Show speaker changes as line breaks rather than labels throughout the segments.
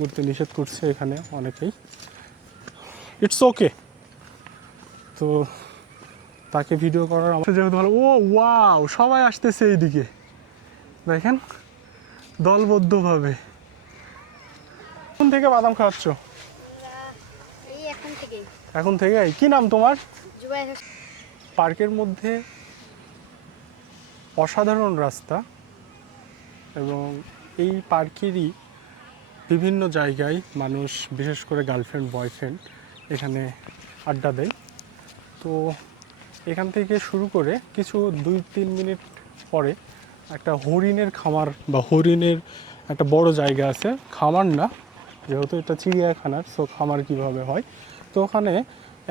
করতে নিষেধ করছে এখানে অনেকেই। ইটস ওকে তো তাকে ভিডিও করার আমার যেহেতু ভালো ও ওয়াও সবাই আসতেছে এইদিকে। দেখেন দলবদ্ধভাবে। কোন থেকে বাদাম খাওয়াচ্ছ
এখন থেকেই।
থেকে কি নাম তোমার? পার্কের মধ্যে অসাধারণ রাস্তা। এবং এই পার্কেরই বিভিন্ন জায়গায় মানুষ, বিশেষ করে গার্লফ্রেন্ড বয়ফ্রেন্ড এখানে আড্ডা দেয়। তো এখান থেকে শুরু করে কিছু দুই তিন মিনিট পরে একটা হরিণের খামার বা হরিণের একটা বড় জায়গা আছে। খামার না, যেহেতু এটা চিড়িয়াখানার সো খামার কীভাবে হয়? তো ওখানে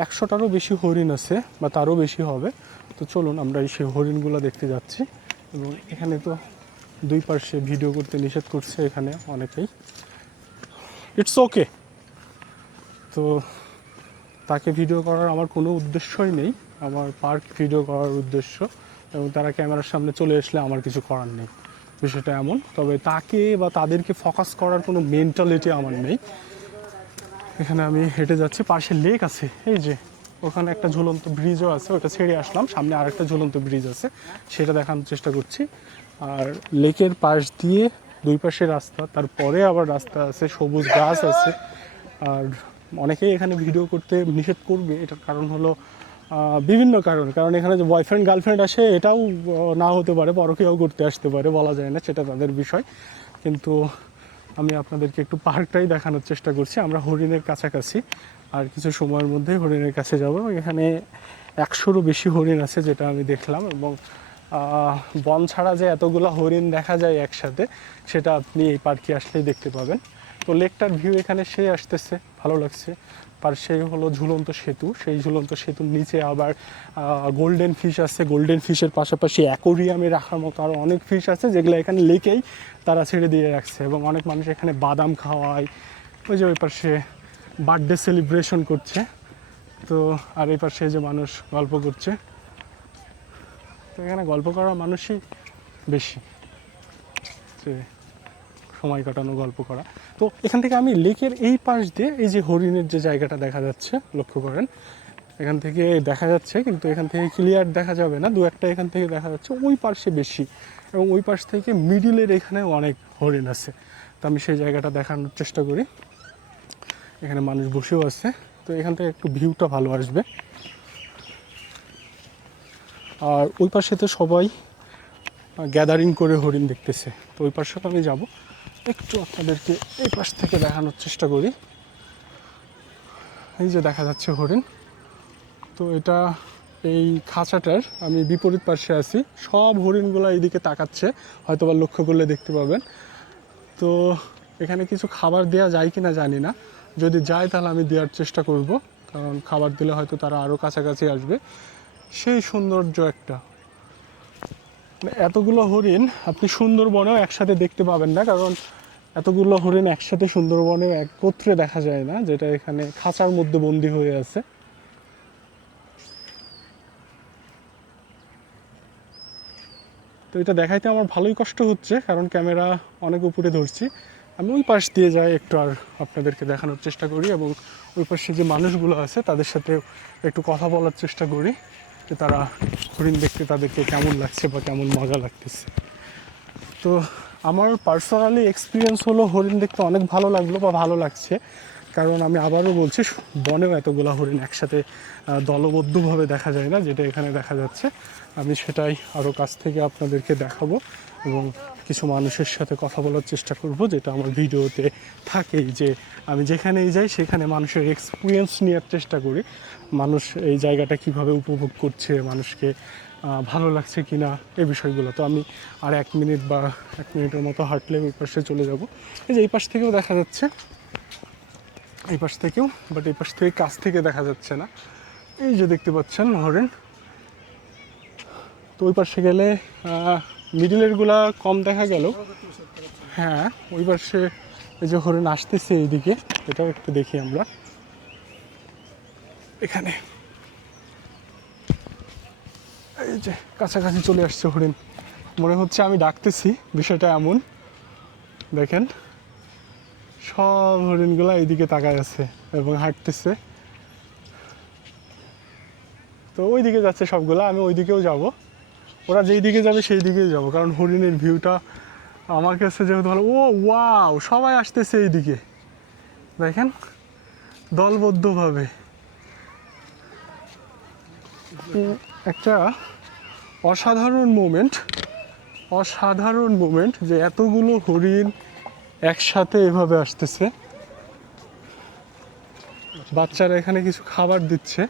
একশোটারও বেশি হরিণ আছে বা তারও বেশি হবে। তো চলুন আমরা এই সেই হরিণগুলো দেখতে যাচ্ছি। এবং এখানে তো দুই পার্শ্বে ভিডিও করতে নিষেধ করছে এখানে অনেকেই। ইটস ওকে তো তাকে ভিডিও করার আমার কোনো উদ্দেশ্যই নেই। আমার পার্ক ভিডিও করার উদ্দেশ্য। এবং তারা ক্যামেরার সামনে চলে আসলে আমার কিছু করার নেই। বিষয়টা এমন। তবে তাকে বা তাদেরকে ফোকাস করার কোনো মেন্টালিটি আমার নেই। এখানে আমি হেঁটে যাচ্ছি। পাশে লেক আছে। এই যে, ওখানে একটা ঝুলন্ত ব্রিজও আছে। ওটা ছেড়ে আসলাম। সামনে আরেকটা ঝুলন্ত ব্রিজ আছে। সেটা দেখানোর চেষ্টা করছি। আর লেকের পাশ দিয়ে দুই পাশে রাস্তা, তারপরে আবার রাস্তা আছে, সবুজ গাছ আছে। আর অনেকেই এখানে ভিডিও করতে নিষেধ করবে, এটার কারণ হলো বিভিন্ন কারণ। কারণ এখানে যে বয়ফ্রেন্ড গার্লফ্রেন্ড আসে, এটাও না হতে পারে পরকেও করতে আসতে পারে, বলা যায় না, সেটা তাদের বিষয়। কিন্তু আমি আপনাদেরকে একটু পার্কটাই দেখানোর চেষ্টা করছি, আমরা হরিণের কাছাকাছি। আর কিছু সময়ের মধ্যে হরিণের কাছে যাব এখানে একশোরও বেশি হরিণ আছে, যেটা আমি দেখলাম, এবং বন ছাড়া যে এতগুলো হরিণ দেখা যায় একসাথে, সেটা আপনি এই পার্কে আসলেই দেখতে পাবেন। তো লেকটার ভিউ এখানে সে আসতেছে, ভালো লাগছে। পার্শ্বেই হলো ঝুলন্ত সেতু, সেই ঝুলন্ত সেতুর নিচে আবার গোল্ডেন ফিশ আছে। গোল্ডেন ফিশের পাশাপাশি অ্যাকোরিয়ামে রাখার মতো আরও অনেক ফিশ আছে, যেগুলো এখানে লেকেই তারা ছেড়ে দিয়ে রাখছে এবং অনেক মানুষ এখানে বাদাম খাওয়ায়। ওই যে ওই পাশে বার্থডে সেলিব্রেশন করছে। তো আর এই পাশে যে মানুষ গল্প করছে তো এখানে গল্প করার মানুষই বেশি। যে সময় কাটানো গল্প করা। তো এখান থেকে আমি লেকের এই পাশ দিয়ে এই যে হরিণের যে জায়গাটা দেখা যাচ্ছে, লক্ষ্য করেন। এখান থেকে দেখা যাচ্ছে, কিন্তু এখান থেকে ক্লিয়ার দেখা যাবে না। দু একটা এখান থেকে দেখা যাচ্ছে ওই পাশে বেশি। এবং ওই পাশ থেকে মিডিলের এখানে অনেক হরিণ আছে। তো আমি সেই জায়গাটা দেখানোর চেষ্টা করি। এখানে মানুষ বসেও আছে। তো এখান থেকে একটু ভিউটা ভালো আসবে। আর ওই পাশে তো সবাই গ্যাদারিং করে হরিণ দেখতেছে। তো ওই পাশে আমি যাব। একটু আপনাদেরকে এই পাশ থেকে দেখানোর চেষ্টা করি। এই যে দেখা যাচ্ছে হরিণ। তো এটা এই খাঁচাটার আমি বিপরীত পাশে আছি। সব হরিণগুলো এইদিকে তাকাচ্ছে হয়তো বা লক্ষ্য করলে দেখতে পাবেন। তো এখানে কিছু খাবার দেওয়া যায় কিনা জানি না। যদি যায় তাহলে আমি দেওয়ার চেষ্টা করব। কারণ খাবার দিলে হয়তো তারা আরও কাছাকাছি আসবে। সেই সৌন্দর্য একটা। এতগুলো হরিণ, আপনি সুন্দরবনেও একসাথে দেখতে পাবেন না, কারণ এতগুলো হরিণ একসাথে সুন্দরবনেও একত্রে দেখা যায় না, যেটা এখানে খাঁচার মধ্যে বন্দি হয়ে আছে। তো এটা দেখাইতে আমার ভালোই কষ্ট হচ্ছে, কারণ ক্যামেরা অনেক উপরে ধরছি। আমি ওই পাশ দিয়ে যাই একটু আর আপনাদেরকে দেখানোর চেষ্টা করি, এবং ওই পাশে যে মানুষগুলো আছে, তাদের সাথে একটু কথা বলার চেষ্টা করি। যে তারা হরিণ দেখতে তাদেরকে কেমন লাগছে বা কেমন মজা লাগতেছে। তো আমার পার্সোনালি এক্সপিরিয়েন্স হলো হরিণ দেখতে অনেক ভালো লাগল বা ভালো লাগছে। কারণ আমি আবারও বলছি, বনেও এতগুলো হরিণ একসাথে দলবদ্ধভাবে দেখা যায় না, যেটা এখানে দেখা যাচ্ছে। আমি সেটাই আরও কাছ থেকে আপনাদেরকে দেখাবো এবং কিছু মানুষের সাথে কথা বলার চেষ্টা করব, যেটা আমার ভিডিওতে থাকেই যে আমি যেখানেই যাই, সেখানে মানুষের এক্সপিরিয়েন্স নেওয়ার চেষ্টা করি। মানুষ এই জায়গাটা কীভাবে উপভোগ করছে, মানুষকে ভালো লাগছে কি না এই বিষয়গুলো। তো আমি আর এক মিনিট বা এক মিনিটের মতো হাঁটলে ওই পাশে চলে যাব। এই যে এই পাশ থেকেও দেখা যাচ্ছে এই পাশ থেকেও বাট এই পাশ থেকে কাছ থেকে দেখা যাচ্ছে না। এই যে দেখতে পাচ্ছেন, হরেন। তো ওই পাশে গেলে মিডিলেরগুলা কম দেখা গেল। হ্যাঁ ওই পাশে এই যে হরিণ আসতেছে এইদিকে, এটাও একটু দেখি আমরা। এখানে। এই যে কাছাকাছি চলে আসছে হরিণ মনে হচ্ছে আমি ডাকতেছি, বিষয়টা এমন। দেখেন। সব হরিণগুলো এইদিকে তাকায় আছে এবং হাঁটতেছে। তো ওই দিকে যাচ্ছে সবগুলো, আমি ওই দিকেও যাব। ওরা যেই দিকে যাবে সেই দিকেই যাব, কারণ হরিণের ভিউটা আমার কাছে যেহেতু ভালো, ও, ওয়াও, সবাই আসতেছে এই দিকে দেখেন, দলবদ্ধভাবে। একটা অসাধারণ মোমেন্ট অসাধারণ মোমেন্ট যে এতগুলো হরিণ একসাথে এভাবে আসতেছে। বাচ্চারা এখানে কিছু খাবার দিচ্ছে,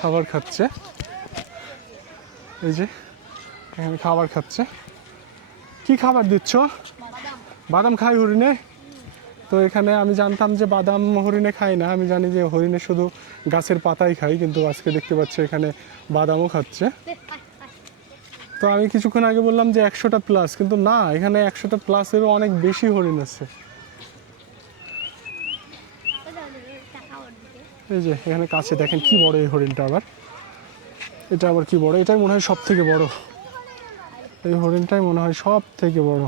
খাবার খাচ্ছে। এই যে, এখানে খাবার খাচ্ছে। কি খাবার দিচ্ছ? বাদাম। খাই হরিণে। তো এখানে আমি জানতাম যে বাদাম হরিণে খায় না। আমি জানি যে হরিণে শুধু গাছের পাতাই খাই, কিন্তু আজকে দেখতে পাচ্ছি এখানে বাদামও খাচ্ছে। তো আমি কিছুক্ষণ আগে বললাম যে একশোটা প্লাস কিন্তু না, এখানে একশোটা প্লাসেরও অনেক বেশি হরিণ আছে। এই যে, এখানে কাছে দেখেন কি বড় এই হরিণটা আবার। এটা আবার কি বড়? এটাই মনে হয় সব থেকে বড়। এই হরিণটাই মনে হয় সব থেকে বড়।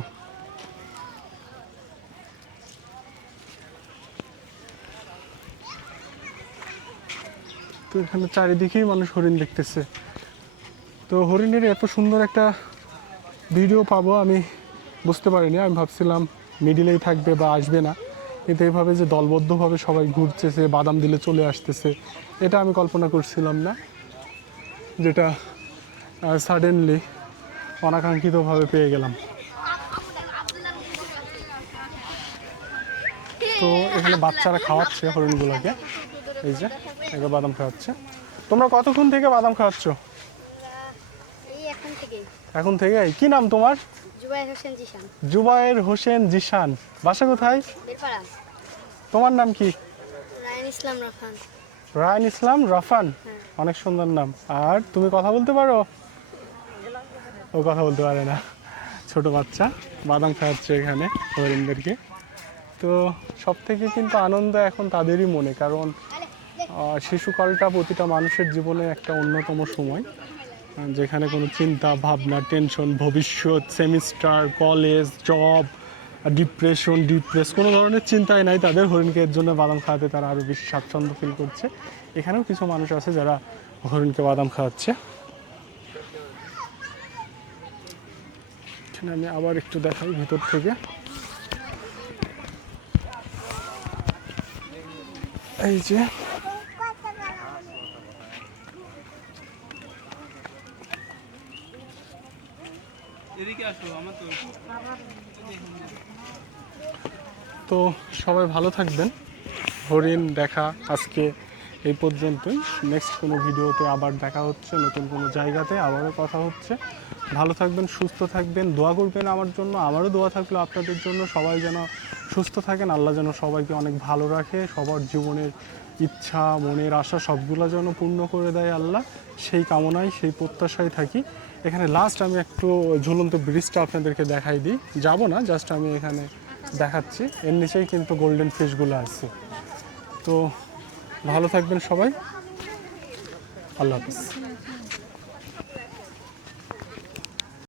তো এখানে চারিদিকেই মানুষ হরিণ দেখতেছে। তো হরিণের এত সুন্দর একটা ভিডিও পাবো আমি বুঝতে পারিনি। আমি ভাবছিলাম মিডিলেই থাকবে বা আসবে না। কিন্তু এইভাবে যে দলবদ্ধভাবে সবাই ঘুরতেছে, বাদাম দিলে চলে আসতেছে, এটা আমি কল্পনা করছিলাম না। যেটা সাডেনলি অনাকাঙ্ক্ষিতভাবে পেয়ে গেলাম। তো এখানে বাচ্চারা খাওয়াচ্ছে হরিণগুলোকে। এই যে এগুলো বাদাম খাওয়াচ্ছে। তোমরা কতক্ষণ থেকে বাদাম খাওয়াচ্ছ?
এখন
থেকে কি নাম তোমার?
জুবাই হোসেন জিশান।
জুবায়ের হোসেন জিশান। বাসা কোথায়?
বেলপাড়া।
তোমার নাম কি?
রায়ন ইসলাম রফান।
রায়ন ইসলাম রাফান?
হ্যাঁ।
অনেক সুন্দর নাম। আর তুমি কথা বলতে পারো? ও কথা বলতে পারে না। ছোট বাচ্চা বাদাম খাওয়াচ্ছে এখানে হরিণদেরকে। তো সব থেকে কিন্তু আনন্দ এখন তাদেরই মনে কারণ শিশুকালটা প্রতিটা মানুষের জীবনে একটা অন্যতম সময়। যেখানে কোনো চিন্তা, ভাবনা টেনশন ভবিষ্যৎ semester college job depression depress কোনো ধরনের চিন্তাই নাই। তাদের হরিণকে এর জন্য বাদাম খাওয়াতে তারা আরও বেশি স্বাচ্ছন্দ্য ফিল করছে। এখানেও কিছু মানুষ আছে যারা হরিণকে বাদাম খাওয়াচ্ছে। এখানে আমি আবার একটু দেখাই ভেতর থেকে। এই যে
এদিকে আসো আমার তো
তো সবাই ভালো থাকবেন। হরিণ দেখা আজকে এই পর্যন্তই। নেক্সট কোনো ভিডিওতে আবার দেখা হচ্ছে, নতুন কোনো জায়গাতে আবারও কথা হচ্ছে। ভালো থাকবেন, সুস্থ থাকবেন, দোয়া করবেন আমার জন্য। আমারও দোয়া থাকল আপনাদের জন্য। সবাই যেন সুস্থ থাকেন, আল্লাহ যেন সবাইকে অনেক ভালো রাখে। সবার জীবনের ইচ্ছা, মনের আশা সবগুলো যেন পূর্ণ করে দেয় আল্লাহ। সেই কামনায়, সেই প্রত্যাশায় থাকি। এখানে লাস্ট আমি একটু ঝুলন্ত ব্রিজটা আপনাদেরকে দেখাই দিই। যাব না জাস্ট আমি এখানে দেখাচ্ছি। এর নিচেই কিন্তু গোল্ডেন ফিশগুলো আছে। তো ভালো থাকবেন সবাই। আল্লাহ হাফিজ।